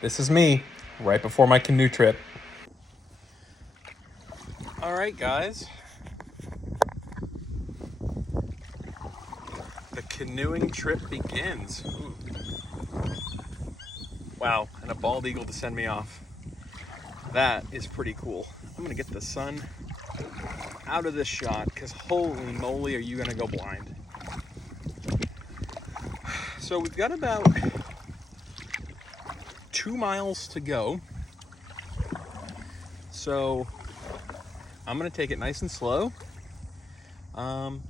This is me, right before my canoe trip. All right, guys. The canoeing trip begins. Ooh. Wow, and a bald eagle to send me off. That is pretty cool. I'm gonna get the sun out of this shot because holy moly, are you gonna go blind. So we've got about 2 miles to go. So I'm gonna take it nice and slow. And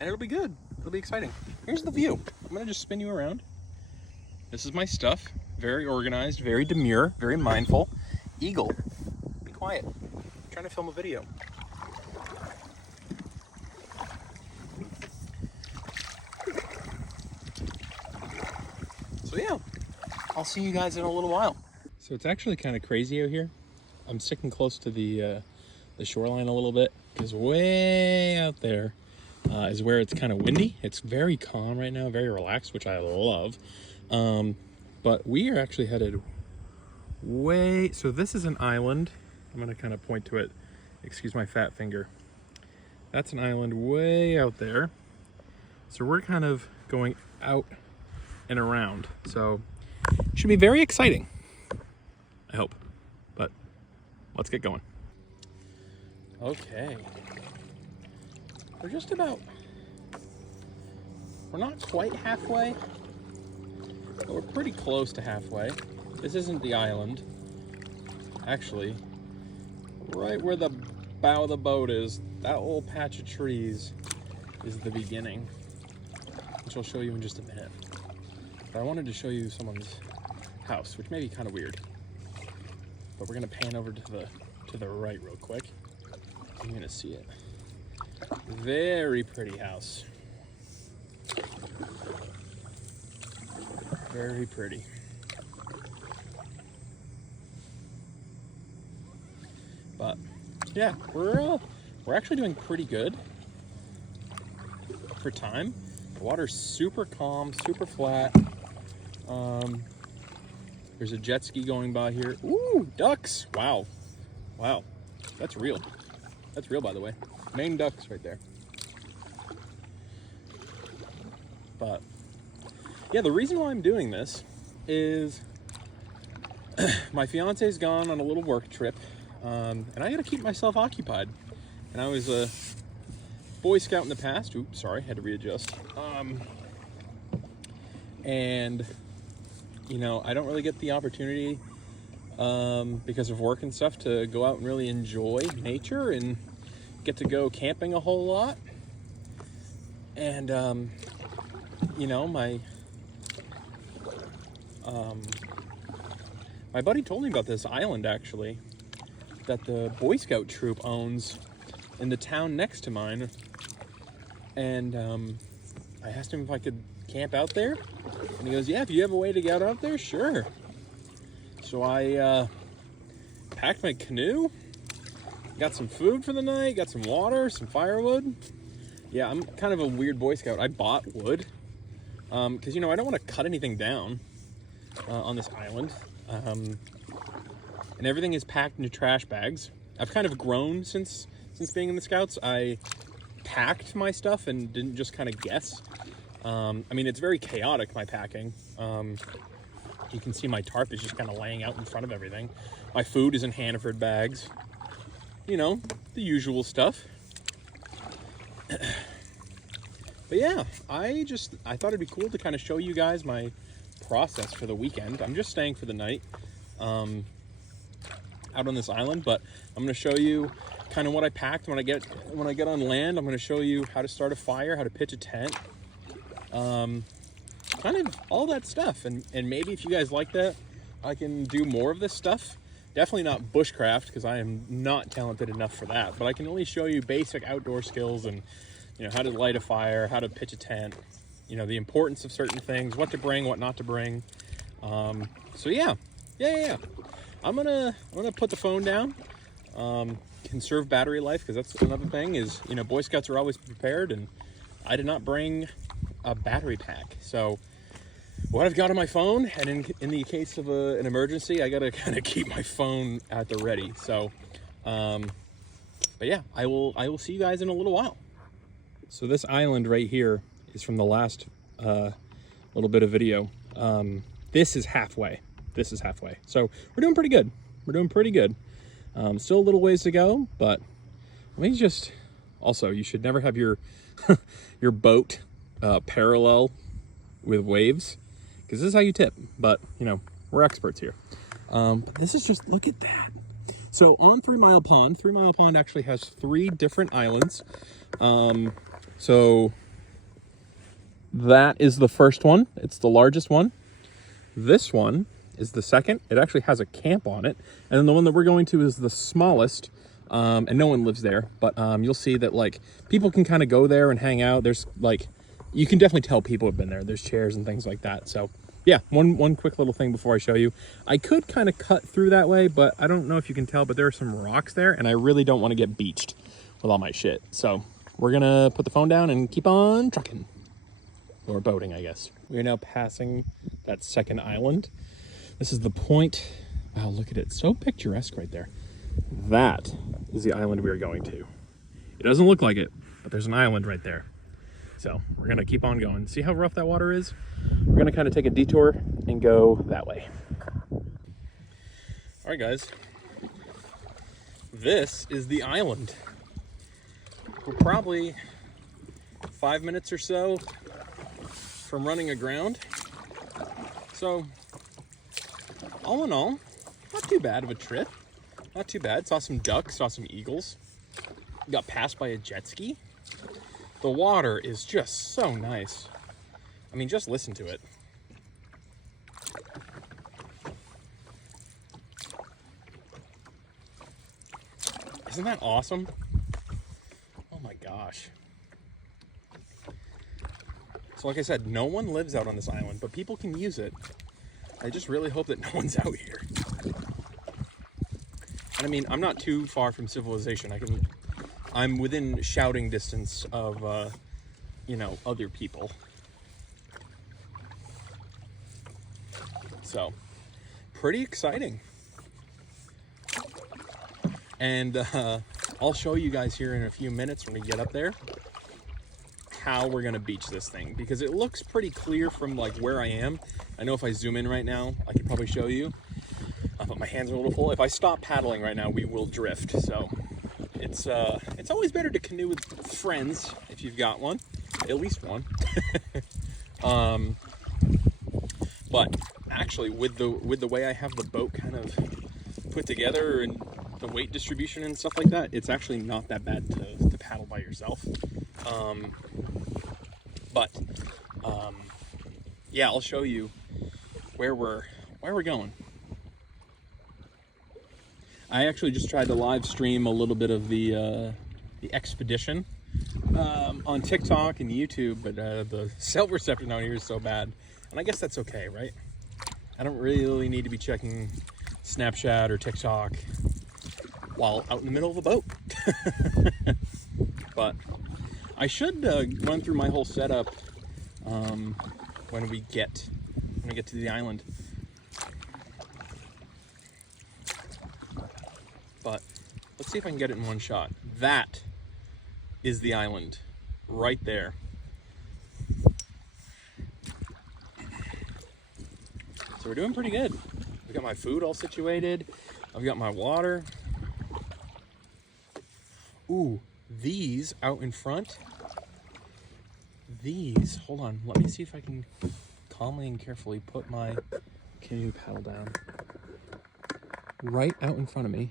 it'll be good. It'll be exciting. Here's the view. I'm gonna just spin you around. This is my stuff. Very organized, very demure, very mindful. Eagle, be quiet. I'm trying to film a video. So yeah, I'll see you guys in a little while. So it's actually kind of crazy out here. I'm sticking close to the shoreline a little bit because way out there is where it's kind of windy. It's very calm right now, very relaxed, which I love. But we are actually headed way, so this is an island. I'm gonna kind of point to it. Excuse my fat finger. That's an island way out there. So we're kind of going out and around. So it should be very exciting, I hope. But let's get going. Okay. We're just about, we're not quite halfway, but we're pretty close to halfway. This isn't the island. Actually, right where the bow of the boat is, that little patch of trees is the beginning, which I'll show you in just a minute. But I wanted to show you someone's house, which may be kind of weird. But we're gonna pan over to the right real quick. You're gonna see it. Very pretty house. Very pretty. But yeah, we're actually doing pretty good for time. The water's super calm, super flat. There's a jet ski going by here. Ooh, ducks! Wow, wow, that's real. That's real, by the way. Maine ducks right there. But yeah, the reason why I'm doing this is my fiance's gone on a little work trip, and I gotta keep myself occupied. And I was a Boy Scout in the past. Oops, sorry, had to readjust. And you know, I don't really get the opportunity because of work and stuff to go out and really enjoy nature and get to go camping a whole lot. And you know, my buddy told me about this island actually that the Boy Scout troop owns in the town next to mine. And I asked him if I could camp out there, and he goes, yeah, if you have a way to get out there, sure. So I packed my canoe, got some food for the night, got some water, some firewood. Yeah, I'm kind of a weird Boy Scout. I bought wood because, you know, I don't want to cut anything down on this island. And everything is packed into trash bags. I've kind of grown since being in the Scouts. I packed my stuff and didn't just kind of guess. I mean, it's very chaotic, my packing. You can see my tarp is just kind of laying out in front of everything. My food is in Hannaford bags. You know, the usual stuff. But yeah, I thought it'd be cool to kind of show you guys my process for the weekend. I'm just staying for the night out on this island, but I'm going to show you kind of what I packed when I get on land. I'm going to show you how to start a fire, how to pitch a tent, kind of all that stuff. And maybe if you guys like that, I can do more of this stuff. Definitely not bushcraft because I am not talented enough for that, but I can only show you basic outdoor skills and, you know, how to light a fire, how to pitch a tent, you know, the importance of certain things, what to bring, what not to bring. So yeah. I'm gonna put the phone down, conserve battery life, because that's another thing is, you know, Boy Scouts are always prepared, and I did not bring a battery pack. So what I've got on my phone, and in the case of an emergency, I gotta kind of keep my phone at the ready. So, but yeah, I will see you guys in a little while. So this island right here is from the last little bit of video. This is halfway. This is halfway. So we're doing pretty good. We're doing pretty good. Still a little ways to go, but let me just, also, you should never have your your boat parallel with waves, because this is how you tip. But you know, we're experts here. But this is just, look at that. So on 3 Mile Pond, 3 Mile Pond actually has 3 different islands. So that is the first one. It's the largest one. This one is the second. It actually has a camp on it. And then the one that we're going to is the smallest. And no one lives there, but you'll see that like people can kind of go there and hang out. There's like, you can definitely tell people have been there. There's chairs and things like that. So yeah, one quick little thing before I show you. I could kind of cut through that way, but I don't know if you can tell, but there are some rocks there, and I really don't want to get beached with all my shit. So we're gonna put the phone down and keep on trucking, or boating, I guess. We are now passing that second island. This is the point. Wow, look at it. So picturesque right there. That is the island we are going to. It doesn't look like it, but there's an island right there. So we're gonna keep on going. See how rough that water is? We're gonna kind of take a detour and go that way. All right, guys. This is the island. We're probably 5 minutes or so from running aground. So all in all, not too bad of a trip. Not too bad. Saw some ducks, saw some eagles. Got passed by a jet ski. The water is just so nice. I mean, just listen to it. Isn't that awesome? Oh my gosh. So like I said, no one lives out on this island, but people can use it. I just really hope that no one's out here. And I mean, I'm not too far from civilization. I'm within shouting distance of, you know, other people. So, pretty exciting. And I'll show you guys here in a few minutes when we get up there how we're gonna beach this thing, because it looks pretty clear from like where I am. I know if I zoom in right now, I could probably show you. But my hands are a little full. If I stop paddling right now, we will drift. So it's always better to canoe with friends if you've got one, at least one. But actually, with the way I have the boat kind of put together and the weight distribution and stuff like that, it's actually not that bad to paddle by yourself. Yeah, I'll show you where we're going. I actually just tried to live stream a little bit of the expedition on TikTok and YouTube, but the cell reception out here is so bad, and I guess that's okay, right? I don't really need to be checking Snapchat or TikTok while out in the middle of a boat. But I should run through my whole setup when we get to the island. But let's see if I can get it in one shot. That is the island right there. So we're doing pretty good. I've got my food all situated. I've got my water. Ooh, these out in front. These, hold on, let me see if I can calmly and carefully put my canoe paddle down. Right out in front of me.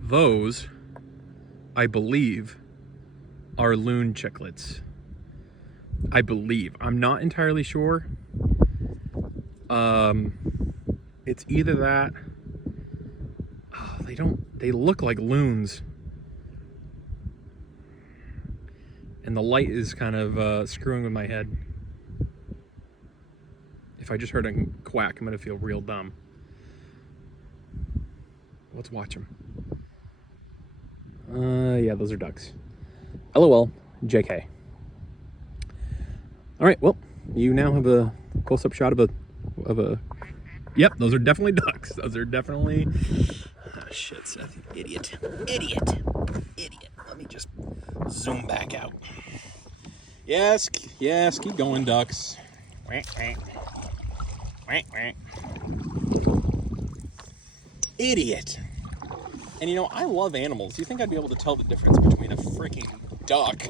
Those, I believe, are loon chicklets. I believe. I'm not entirely sure. It's either that. Oh, they look like loons. And the light is kind of screwing with my head. If I just heard a quack, I'm gonna feel real dumb. Let's watch them. Yeah, those are ducks. LOL, JK. All right, well, you now have a close-up shot of a. Yep, those are definitely ducks. Those are definitely. Oh, shit, Seth, you idiot, idiot. Let me just zoom back out. Yes, keep going, ducks. Idiot. And you know, I love animals. You think I'd be able to tell the difference between a freaking duck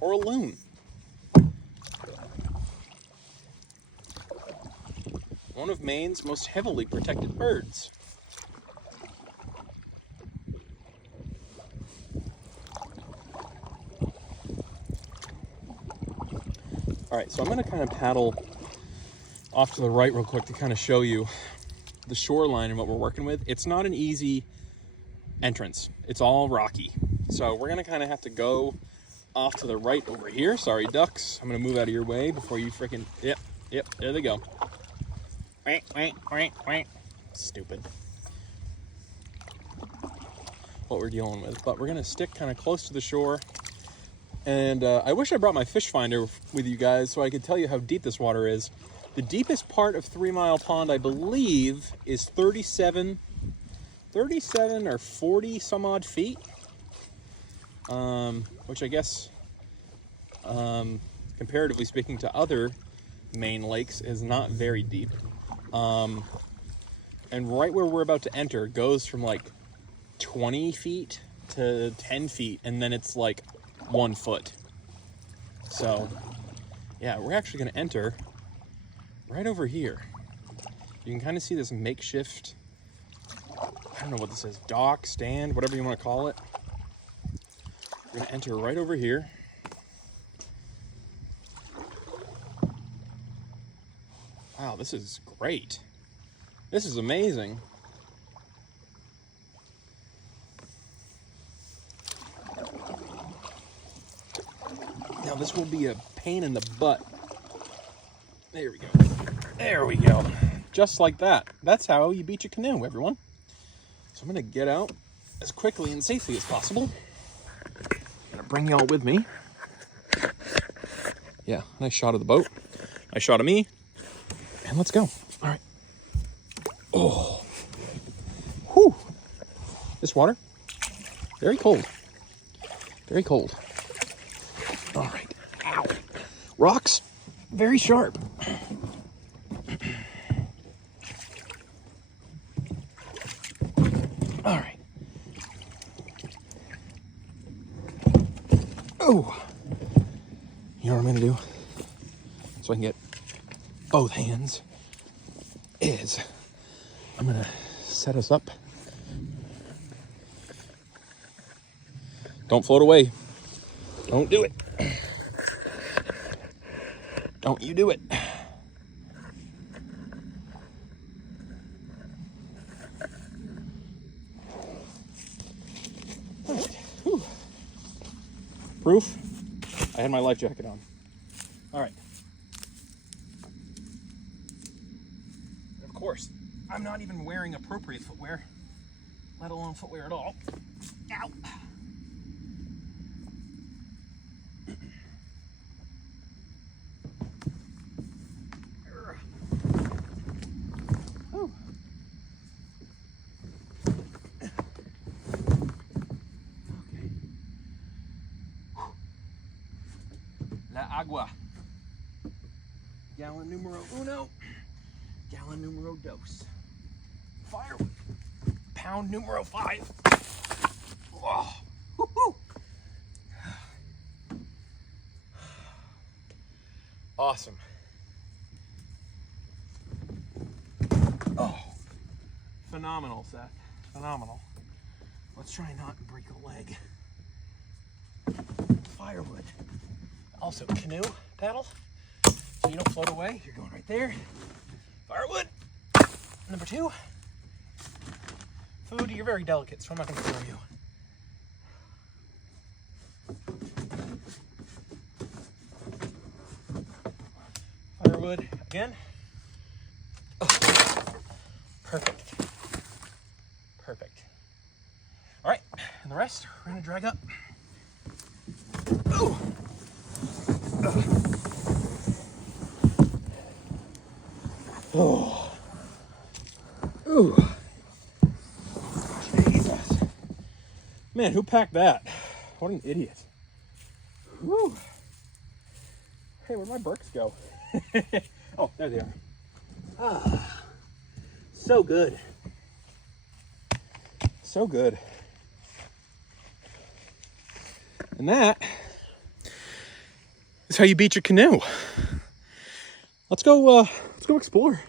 or a loon? One of Maine's most heavily protected birds. All right, so I'm going to kind of paddle off to the right real quick to kind of show you the shoreline and what we're working with. It's not an easy entrance. It's all rocky. So we're going to kind of have to go off to the right over here. Sorry, ducks. I'm going to move out of your way before you freaking... Yep, there they go. Stupid. What we're dealing with. But we're going to stick kind of close to the shore. And I wish I brought my fish finder with you guys so I could tell you how deep this water is. The deepest part of 3 Mile Pond, I believe, is 37 or 40 some odd feet. Which I guess, comparatively speaking to other Maine lakes, is not very deep. And right where we're about to enter goes from like 20 feet to 10 feet, and then it's like 1 foot. So, yeah, we're actually going to enter right over here. You can kind of see this makeshift, I don't know what this is, dock, stand, whatever you want to call it. We're going to enter right over here. Wow, this is great. This is amazing. Now this will be a pain in the butt. There we go. There we go. Just like that. That's how you beach a canoe, everyone. So I'm going to get out as quickly and safely as possible. I'm going to bring y'all with me. Yeah, nice shot of the boat. Nice shot of me. And let's go. All right. Oh. Whew. This water, very cold. Very cold. All right. Ow. Rocks, very sharp. All right. Oh. You know what I'm going to do? So I can get both hands is I'm going to set us up. Don't float away. Don't do it. Don't you do it. Whew. Proof? I had my life jacket on. All right. Of course, I'm not even wearing appropriate footwear, let alone footwear at all. Ow. La agua. Gallon numero uno. Gallon numero dos. Firewood. Pound numero 5. Whoa. Woo-hoo. Awesome. Oh. Phenomenal, Seth. Phenomenal. Let's try not to break a leg. Firewood. Also, canoe paddle, so you don't float away. You're going right there. Firewood. Number 2. Food, you're very delicate, so I'm not going to throw you. Firewood again. Oh, perfect. Perfect. All right, and the rest we're going to drag up. Oh. Oh. Ooh. Jesus. Man, who packed that? What an idiot. Whew. Hey, where'd my Birks go? Oh, there they are. Ah, so good. So good. And that is how you beat your canoe. Let's go explore.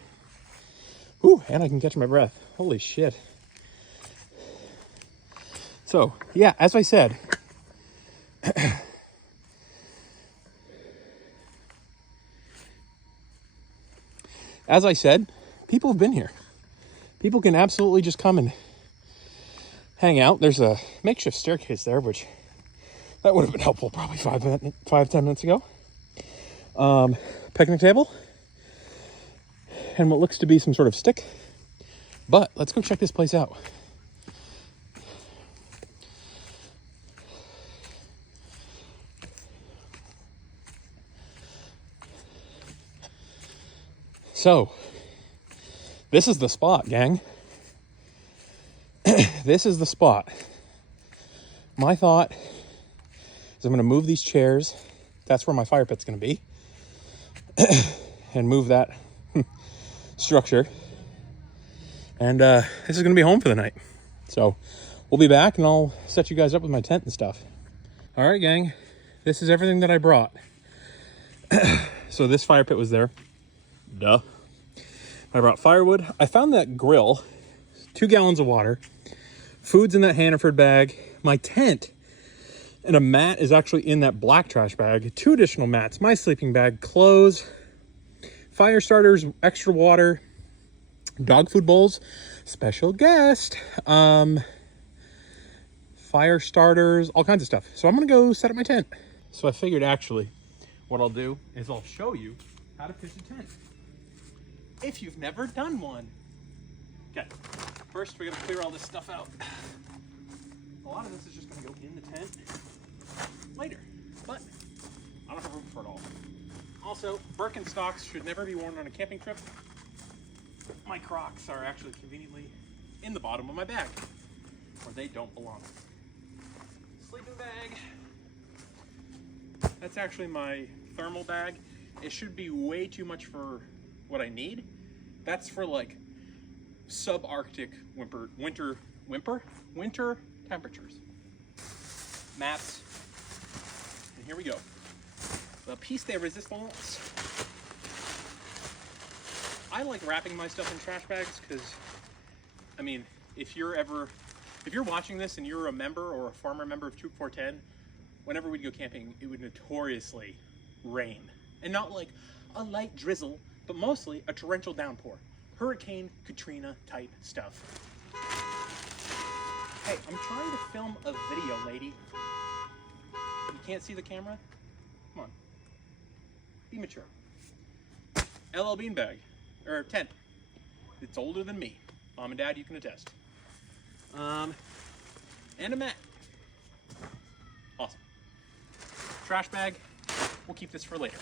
Ooh, and I can catch my breath. Holy shit. So, yeah, as I said, people have been here. People can absolutely just come and hang out. There's a makeshift staircase there, which that would have been helpful probably 5-10 minutes ago. Picnic table and what looks to be some sort of stick. But let's go check this place out. So, this is the spot, gang. This is the spot. My thought is I'm going to move these chairs. That's where my fire pit's going to be. And move that structure. And this is going to be home for the night. So, we'll be back and I'll set you guys up with my tent and stuff. All right, gang. This is everything that I brought. So this fire pit was there. Duh. I brought firewood. I found that grill, 2 gallons of water, food's in that Hannaford bag, my tent, and a mat is actually in that black trash bag, 2 additional mats, my sleeping bag, clothes, fire starters, extra water, dog food bowls, special guest, fire starters, all kinds of stuff. So I'm gonna go set up my tent. So I figured actually what I'll do is I'll show you how to pitch a tent if you've never done one. Okay, first we gotta clear all this stuff out. A lot of this is just gonna go in the tent later, but I don't have room for it all. Also, Birkenstocks should never be worn on a camping trip. My Crocs are actually conveniently in the bottom of my bag, where they don't belong. Sleeping bag. That's actually my thermal bag. It should be way too much for what I need. That's for like subarctic winter temperatures. Mats. And here we go. The piece de resistance. I like wrapping my stuff in trash bags because, I mean, if you're watching this and you're a member or a former member of Troop 410, whenever we'd go camping, it would notoriously rain. And not like a light drizzle, but mostly a torrential downpour. Hurricane Katrina type stuff. Hey, I'm trying to film a video, lady. You can't see the camera? Come on. Be mature. LL Beanbag. Or tent. It's older than me. Mom and Dad, you can attest. And a mat. Awesome. Trash bag. We'll keep this for later.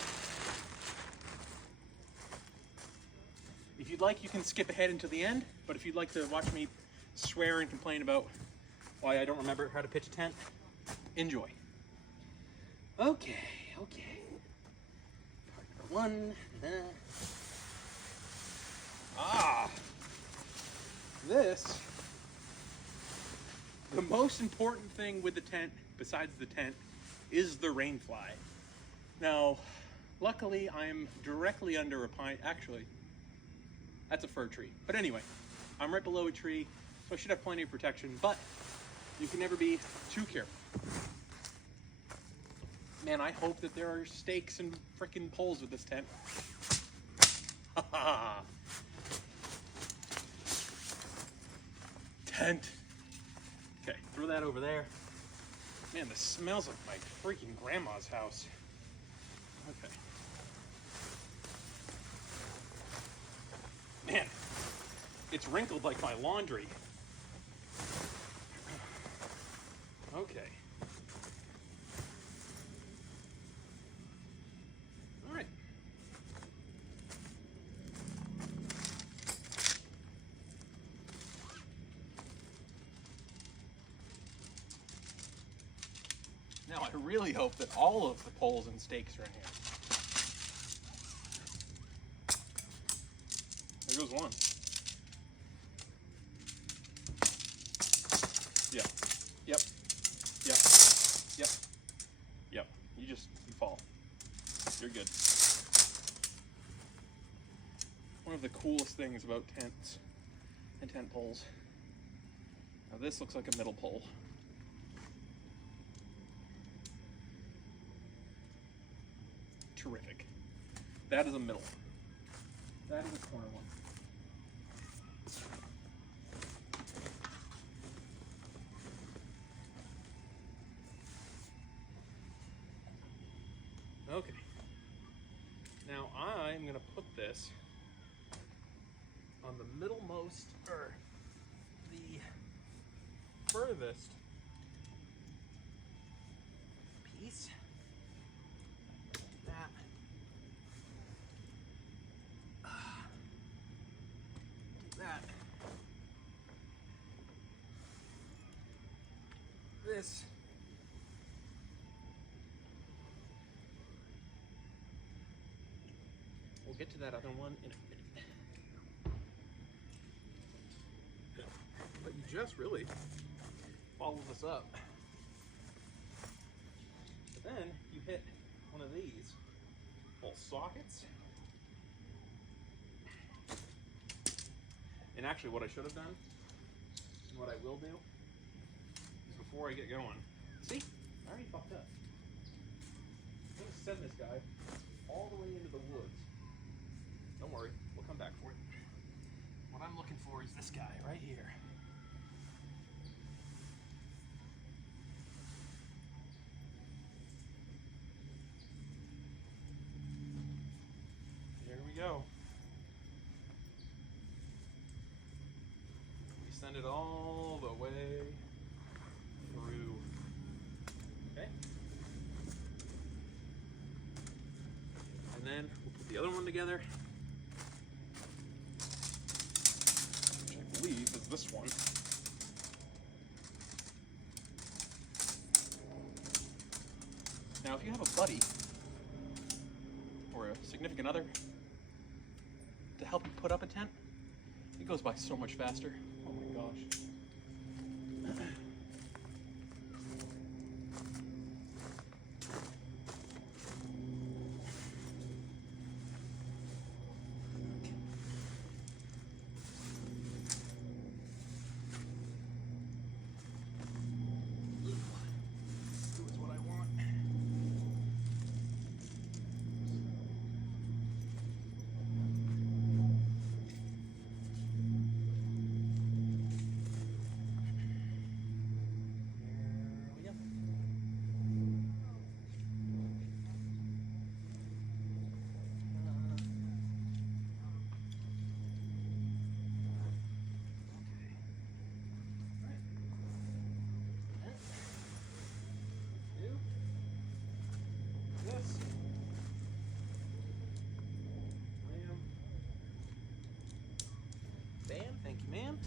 If you'd like, you can skip ahead until the end, but if you'd like to watch me swear and complain about why I don't remember how to pitch a tent, enjoy. Okay. Part number 1. The most important thing with the tent, besides the tent, is the rain fly. Now, luckily I'm directly under a pine, actually, that's a fir tree. But anyway, I'm right below a tree, so I should have plenty of protection, but you can never be too careful. Man, I hope that there are stakes and frickin' poles with this tent. Tent. Okay, throw that over there. Man, this smells like my freaking grandma's house. Okay. Man, it's wrinkled like my laundry. Okay. All right. Now I really hope that all of the poles and stakes are in here. There goes one. Yep. Yep. Yep. Yep. Yep. You fall. You're good. One of the coolest things about tents and tent poles. Now this looks like a middle pole. Terrific. That is a middle. That is a corner one. Okay. Now I'm going to put this on the middlemost, or the furthest piece. That. That. This. We'll get to that other one in a minute. But you just really follow this up. But then you hit one of these little sockets. And actually what I should have done, and what I will do, is before I get going, see, I already fucked up. I'm gonna send this guy all the way into the woods. Don't worry, we'll come back for it. What I'm looking for is this guy right here. There we go. We send it all the way through. Okay? And then we'll put the other one together, which I believe is this one. Now, if you have a buddy or a significant other to help you put up a tent, it goes by so much faster. Oh my gosh. Thank you, ma'am.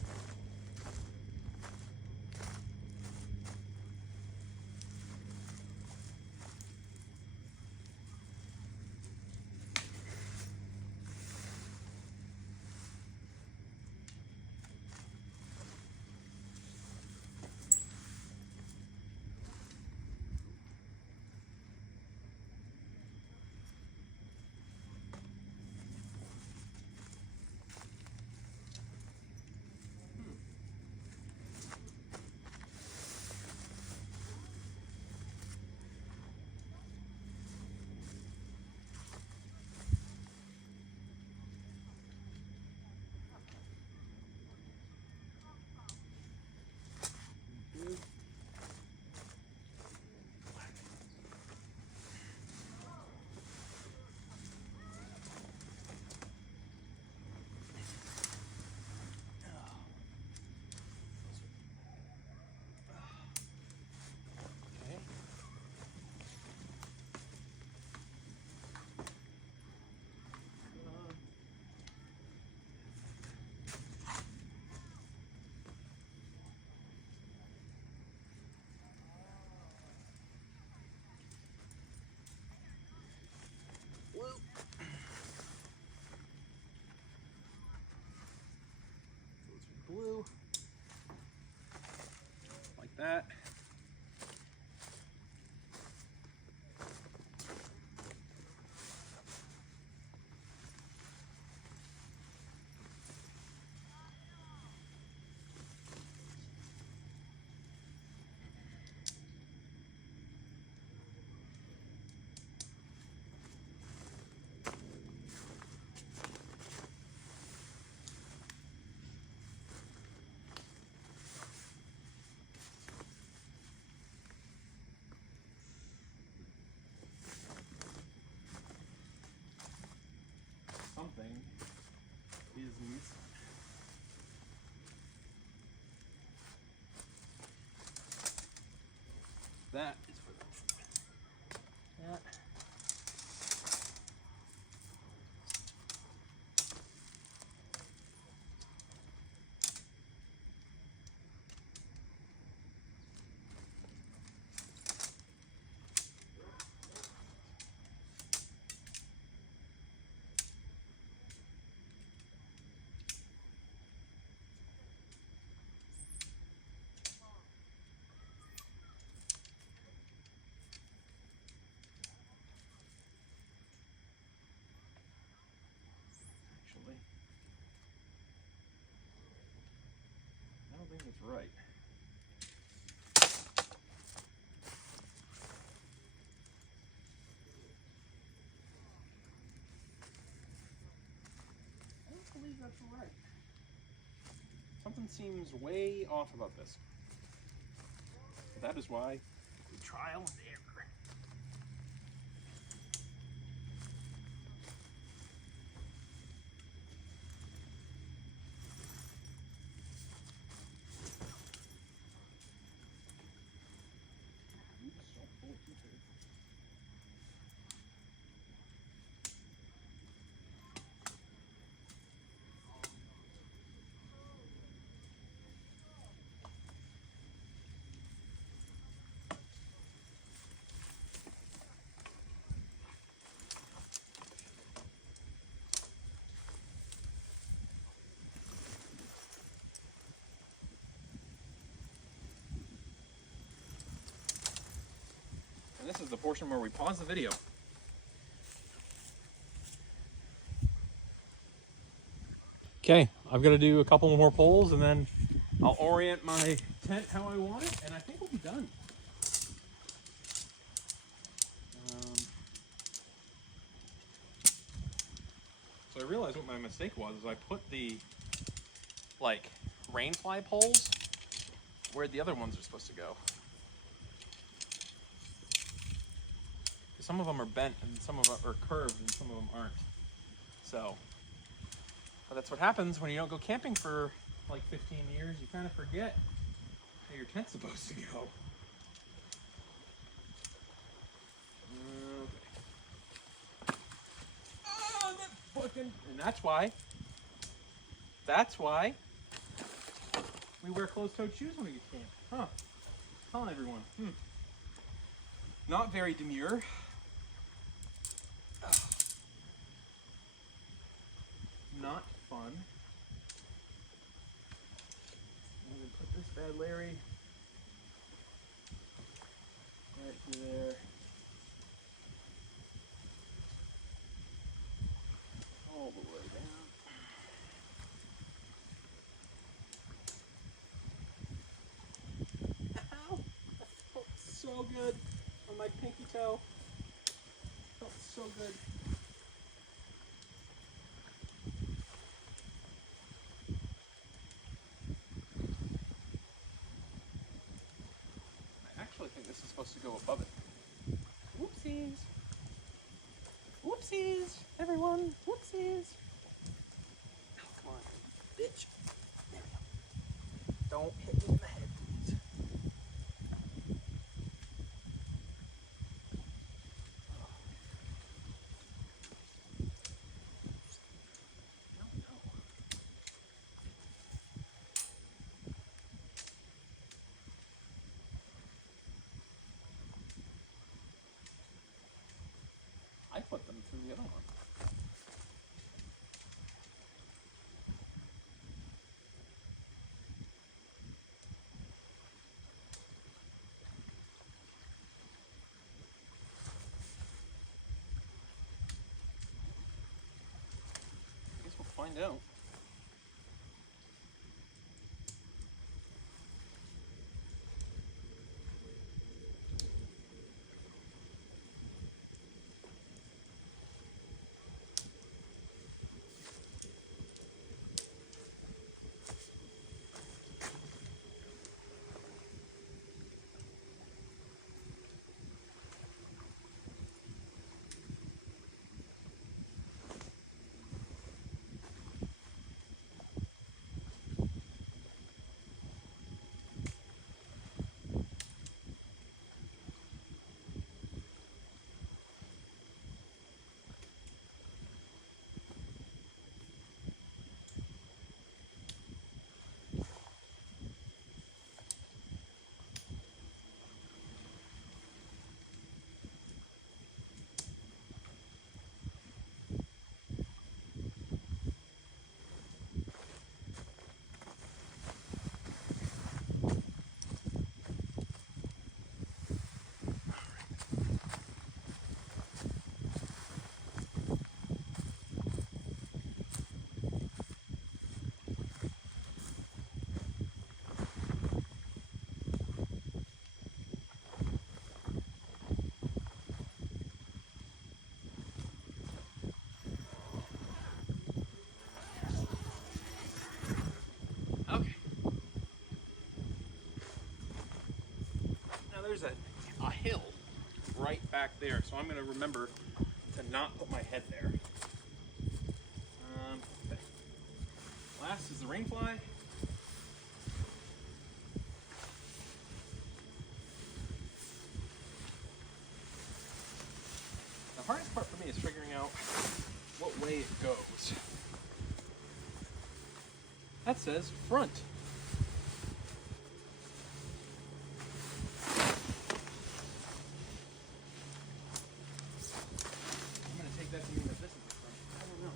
right. I don't believe that's right. Something seems way off about this. But that is why we trial and error. And this is the portion where we pause the video. Okay, I've got to do a couple more poles and then I'll orient my tent how I want it, and I think we'll be done. So I realized what my mistake was, is I put the, like, rainfly poles where the other ones are supposed to go. Some of them are bent and some of them are curved and some of them aren't. So, but that's what happens when you don't go camping for like 15 years. You kind of forget how your tent's supposed to go. Okay. Oh, that fucking, and that's why we wear closed-toed shoes when we get camp. Huh. Telling everyone. Not very demure. Not fun. I'm gonna put this bad Larry right through there. All the way down. Ow! That felt so good on my pinky toe. Felt so good. I actually think this is supposed to go above it. Whoopsies. Whoopsies, everyone. Whoopsies. Oh, come on, bitch. There we go. Don't hit me in the head, please. No. I put them through the other one. I guess we'll find out. back there, so I'm going to remember to not put my head there. Okay. Last is the rainfly. The hardest part for me is figuring out what way it goes. That says front. I'm going to take that to mean that this is the front. I don't know.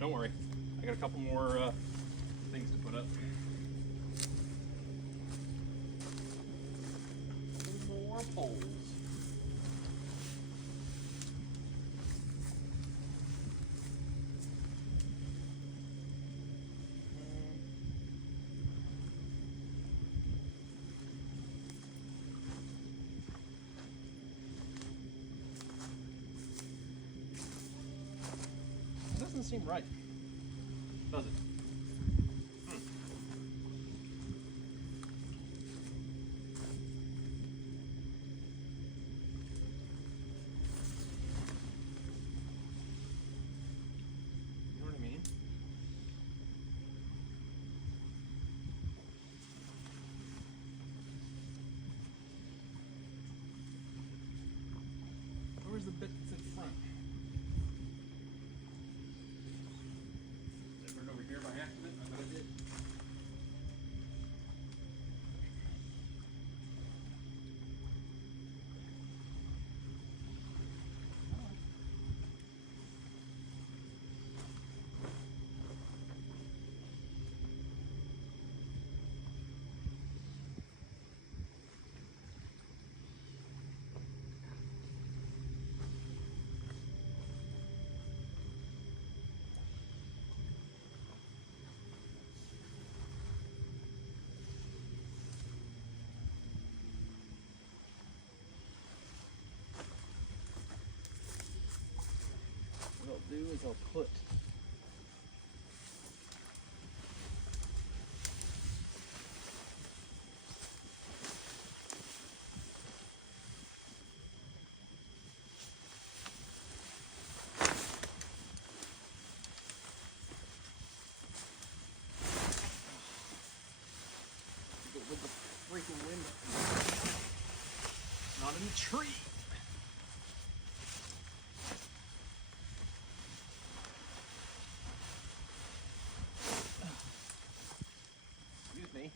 Don't worry, I got a couple more things to put up. More poles. Doesn't seem right, does it? You know what I mean? Where's the bit that's in front? Over here by accident? I bet I did. What I'll do is I'll put with the freaking wind. Not in the tree. Excuse me.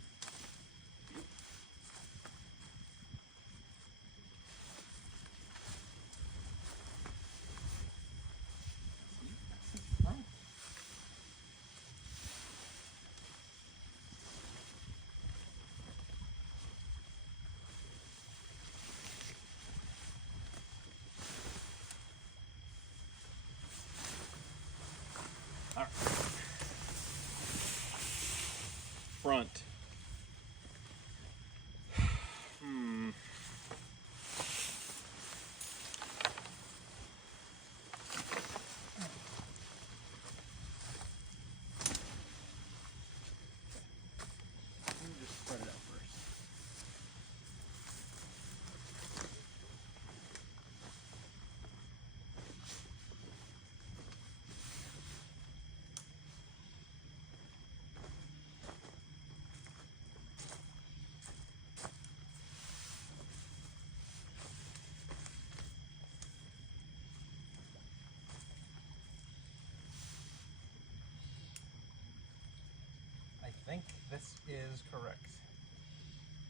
think this is correct.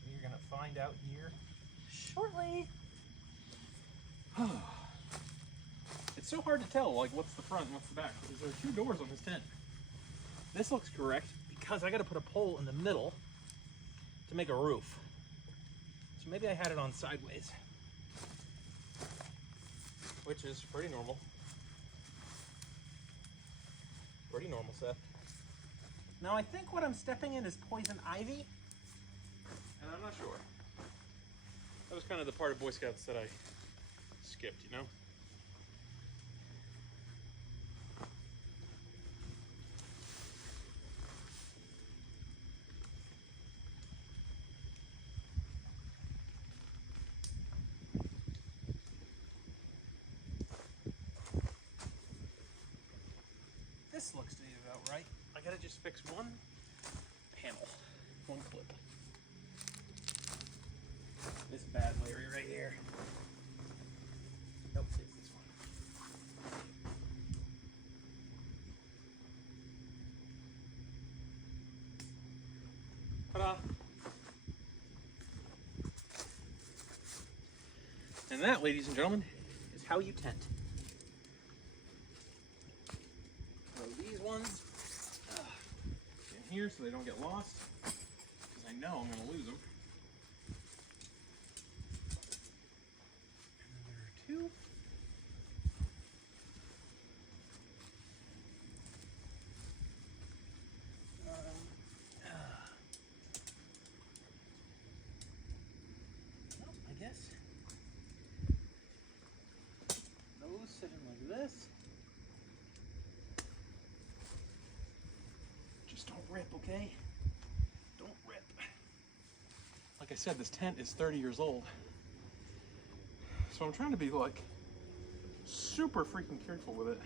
We're gonna find out here shortly. It's so hard to tell, like, what's the front and what's the back, because there are two doors on this tent. This looks correct because I got to put a pole in the middle to make a roof. So maybe I had it on sideways, which is pretty normal. Pretty normal, Seth. Now I think what I'm stepping in is poison ivy, and I'm not sure. That was kind of the part of Boy Scouts that I skipped, you know? This looks to be about right. I gotta just fix one panel, one clip. This bad Larry right here. Nope, it's this one. Ta-da! And that, ladies and gentlemen, is how you tent. These ones in here so they don't get lost, because I know I'm going to lose them. And then there are two. Well, I guess those sit in like this. Don't rip, okay? Don't rip. Like I said, this tent is 30 years old. So I'm trying to be like super freaking careful with it.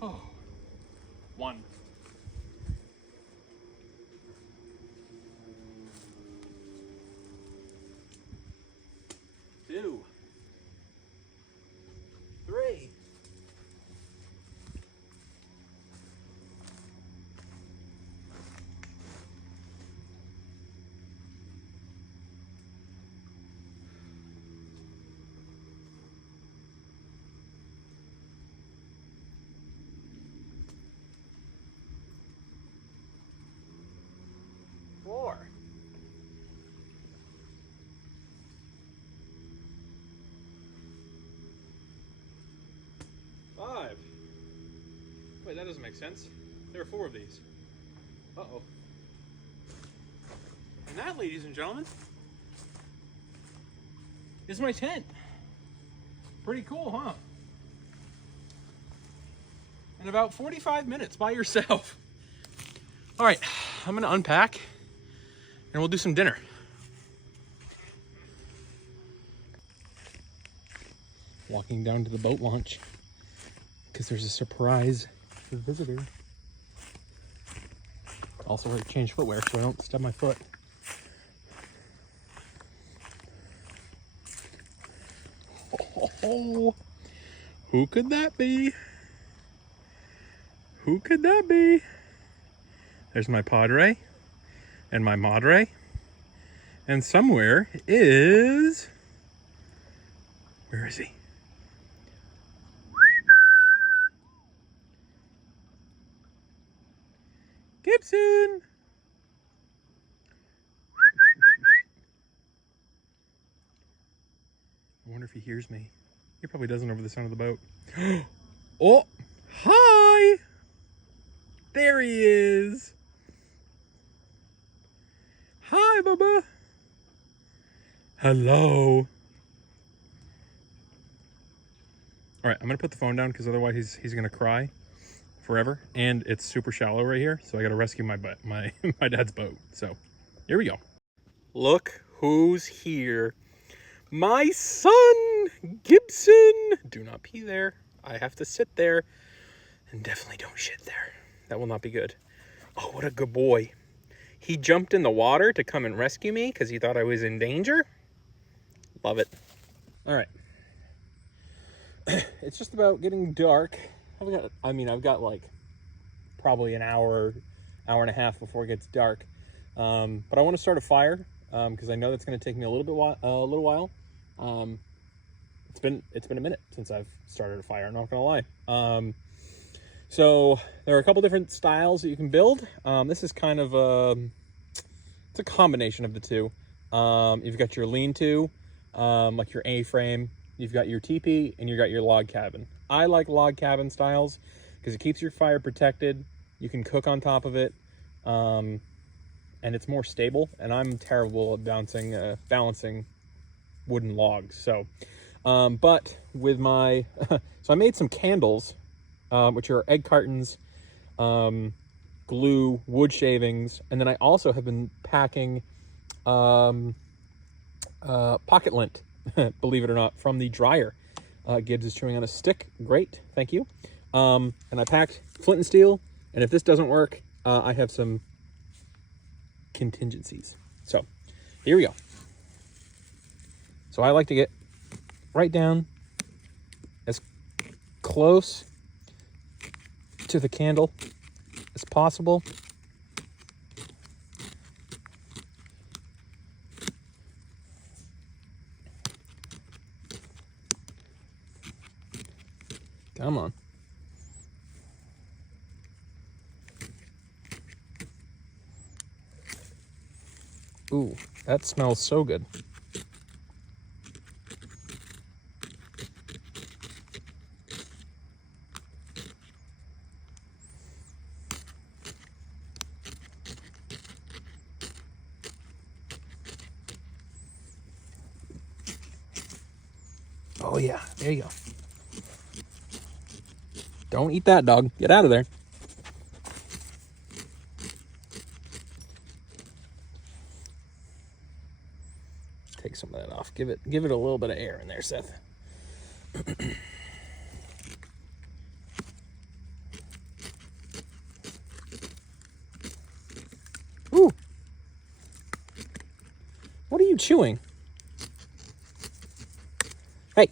Oh, one. Two. Three. 4. 5. Wait, that doesn't make sense. There are 4 of these. Uh-oh. And that, ladies and gentlemen, is my tent. Pretty cool, huh? In about 45 minutes by yourself. All right, I'm gonna unpack and we'll do some dinner. Walking down to the boat launch because there's a surprise visitor. Also, I change footwear so I don't stub my foot. Oh, who could that be? Who could that be? There's my padre and my madre. And somewhere is... Where is he? Gibson! I wonder if he hears me. He probably doesn't over the sound of the boat. Oh, hi! There he is. Hi, Bubba. Hello. All right, I'm gonna put the phone down because otherwise he's gonna cry forever. And it's super shallow right here, so I gotta rescue my my dad's boat. So here we go. Look who's here. My son, Gibson. Do not pee there. I have to sit there. And definitely don't shit there. That will not be good. Oh, what a good boy. He jumped in the water to come and rescue me because he thought I was in danger. Love it. All right. It's just about getting dark. I've got like probably an hour and a half before it gets dark. But I want to start a fire because I know that's going to take me a little while. It's been a minute since I've started a fire. I'm not going to lie. So there are a couple different styles that you can build. This is kind of it's a combination of the two. You've got your lean-to, like your A-frame. You've got your teepee, and you've got your log cabin. I like log cabin styles because it keeps your fire protected. You can cook on top of it, and it's more stable. And I'm terrible at balancing wooden logs. So, but with my, so I made some candles, which are egg cartons, glue, wood shavings, and then I also have been packing pocket lint, believe it or not, from the dryer. Gibbs is chewing on a stick. Great, thank you. And I packed flint and steel, and if this doesn't work, I have some contingencies. So here we go. So I like to get right down as close to the candle as possible. Come on. Ooh, that smells so good. Oh yeah, there you go. Don't eat that, dog. Get out of there. Take some of that off. Give it a little bit of air in there, Seth. Ooh. What are you chewing? Hey.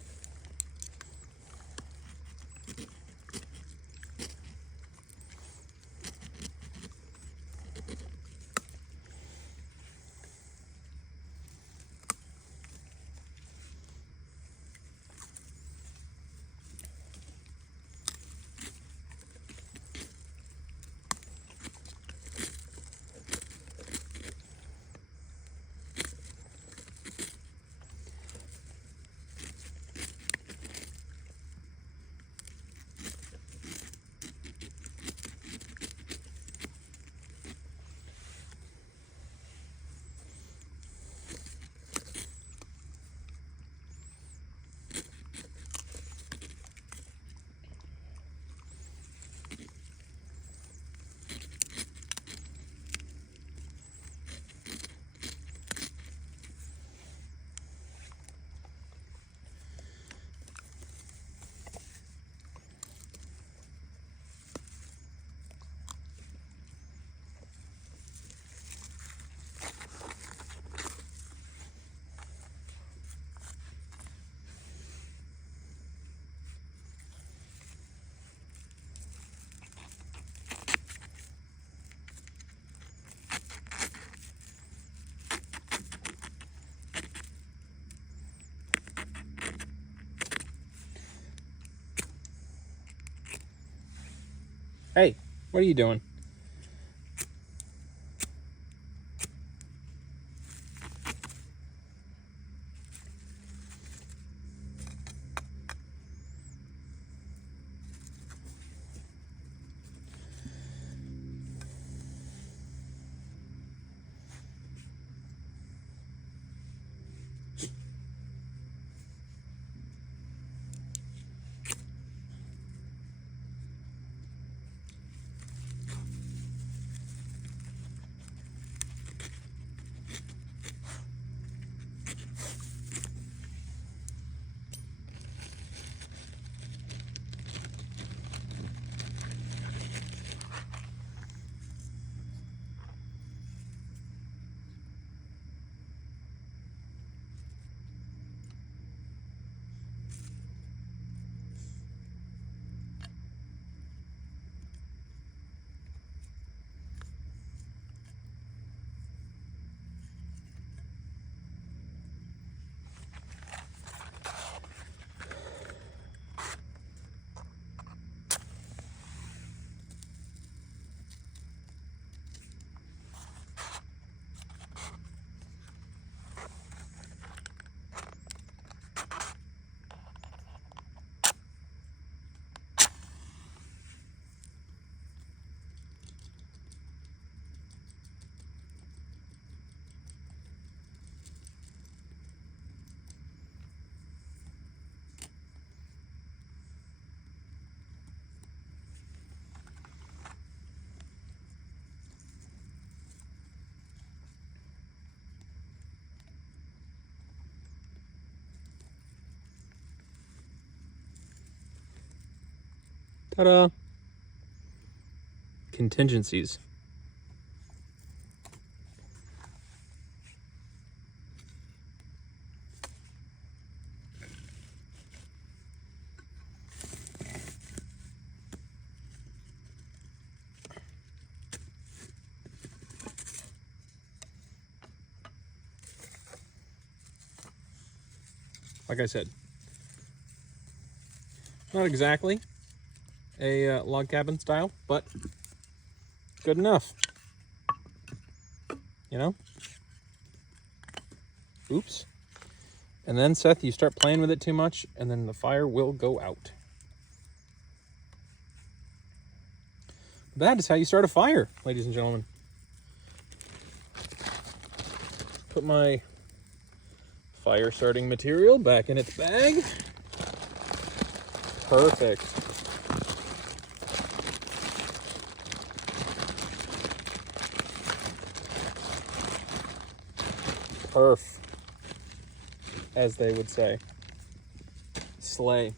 Hey, what are you doing? Ta-da! Contingencies. Like I said, not exactly a log cabin style, but good enough. You know? Oops. And then, Seth, you start playing with it too much, and then the fire will go out. That is how you start a fire, ladies and gentlemen. Put my fire starting material back in its bag. Perfect. Perf, as they would say. Slay.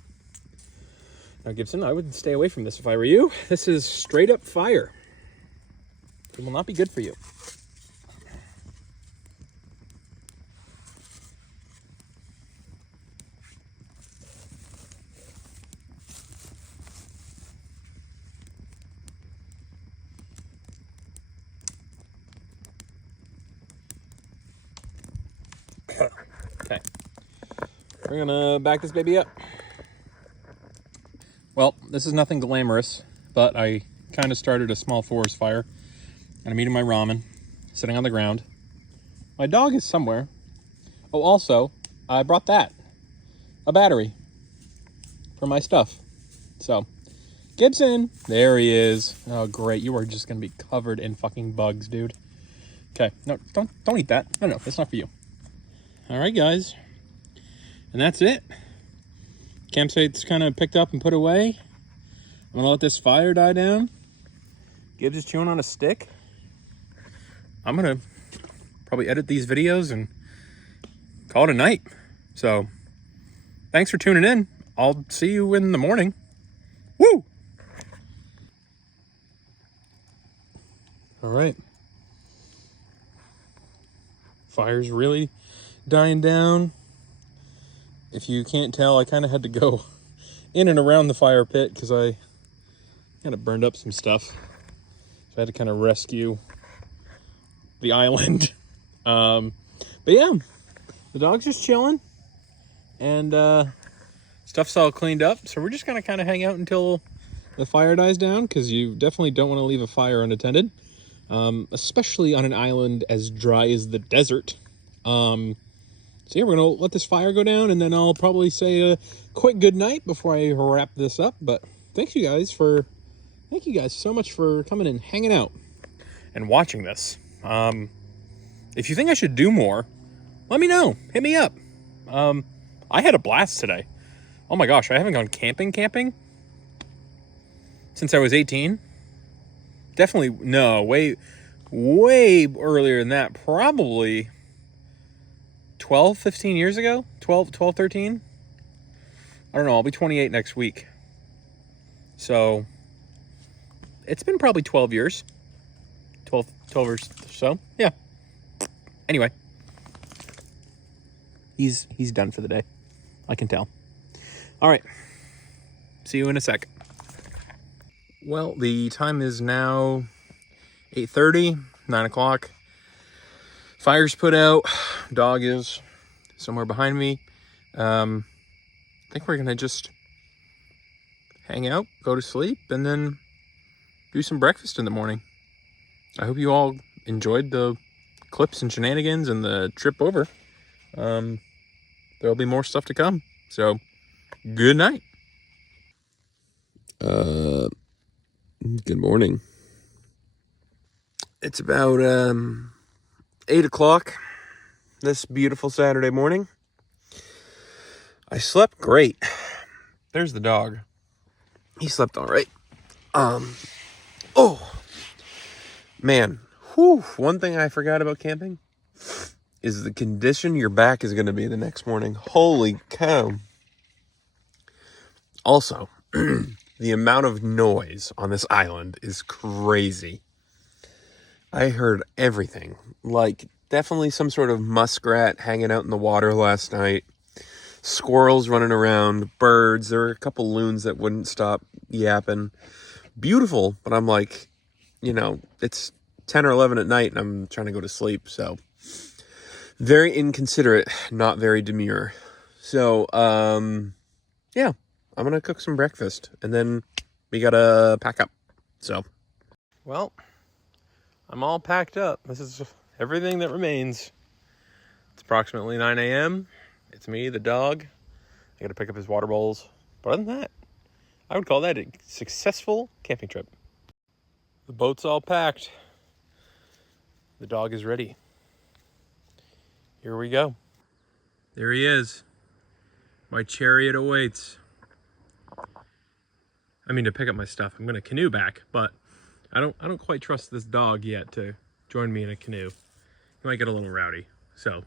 Now, Gibson, I would stay away from this if I were you. This is straight up fire. It will not be good for you. Okay. We're gonna back this baby up. Well, this is nothing glamorous, but I kind of started a small forest fire, and I'm eating my ramen, sitting on the ground. My dog is somewhere. Oh, also, I brought that. A battery. For my stuff. So, Gibson! There he is. Oh, great. You are just gonna be covered in fucking bugs, dude. Okay. No, don't eat that. No, it's not for you. Alright, guys. And that's it. Campsite's kind of picked up and put away. I'm gonna let this fire die down. Gibbs is chewing on a stick. I'm gonna probably edit these videos and call it a night. So, thanks for tuning in. I'll see you in the morning. Woo! All right. Fire's really dying down. If you can't tell, I kind of had to go in and around the fire pit because I kind of burned up some stuff. So I had to kind of rescue the island. But yeah, the dog's just chilling. And stuff's all cleaned up. So we're just going to kind of hang out until the fire dies down, because you definitely don't want to leave a fire unattended. Especially on an island as dry as the desert. So yeah, we're going to let this fire go down, and then I'll probably say a quick good night before I wrap this up. But thank you guys so much for coming and hanging out and watching this. If you think I should do more, let me know. Hit me up. I had a blast today. Oh my gosh, I haven't gone camping since I was 18. Definitely, no, way earlier than that. Probably 12, 15 years ago? 12, 13? I don't know. I'll be 28 next week. So, it's been probably 12 years. 12 or so. Yeah. Anyway. He's done for the day. I can tell. All right. See you in a sec. Well, the time is now 8:30, 9 o'clock. Fire's put out. Dog is somewhere behind me. I think we're going to just hang out, go to sleep, and then do some breakfast in the morning. I hope you all enjoyed the clips and shenanigans and the trip over. There'll be more stuff to come. So, good night. Good morning. It's about 8 o'clock this beautiful Saturday morning. I slept great. There's the dog. He slept all right. Oh, man. Whew. One thing I forgot about camping is the condition your back is going to be the next morning. Holy cow. Also, The amount of noise on this island is crazy. I heard everything. Like, definitely some sort of muskrat hanging out in the water last night. Squirrels running around, birds. There were a couple loons that wouldn't stop yapping. Beautiful, but I'm like, you know, it's 10 or 11 at night and I'm trying to go to sleep, so very inconsiderate, not very demure. So, yeah, I'm gonna cook some breakfast and then we gotta pack up. So, well, I'm all packed up. This is everything that remains. It's approximately 9 a.m. It's me, the dog. I gotta pick up his water bowls. But other than that, I would call that a successful camping trip. The boat's all packed. The dog is ready. Here we go. There he is. My chariot awaits. I mean, to pick up my stuff. I'm gonna canoe back, but I don't quite trust this dog yet to join me in a canoe. He might get a little rowdy. So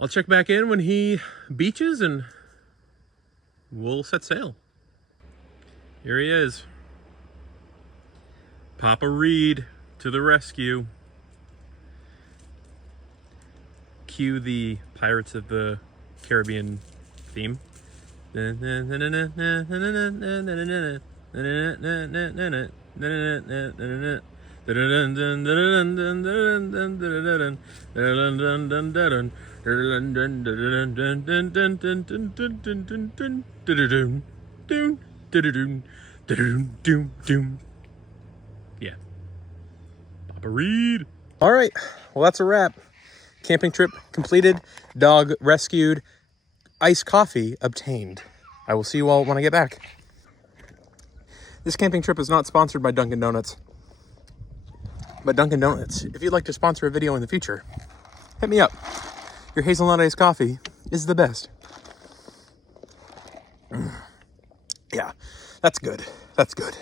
I'll check back in when he beaches and we'll set sail. Here he is. Papa Reed to the rescue. Cue the Pirates of the Caribbean theme. Yeah. Papa Reed. All right. Well, that's a wrap. Camping trip completed. Dog rescued. Iced coffee obtained. I will see you all when I get back. This camping trip is not sponsored by Dunkin' Donuts. But Dunkin' Donuts, if you'd like to sponsor a video in the future, hit me up. Your hazelnut iced coffee is the best. Yeah, that's good. That's good.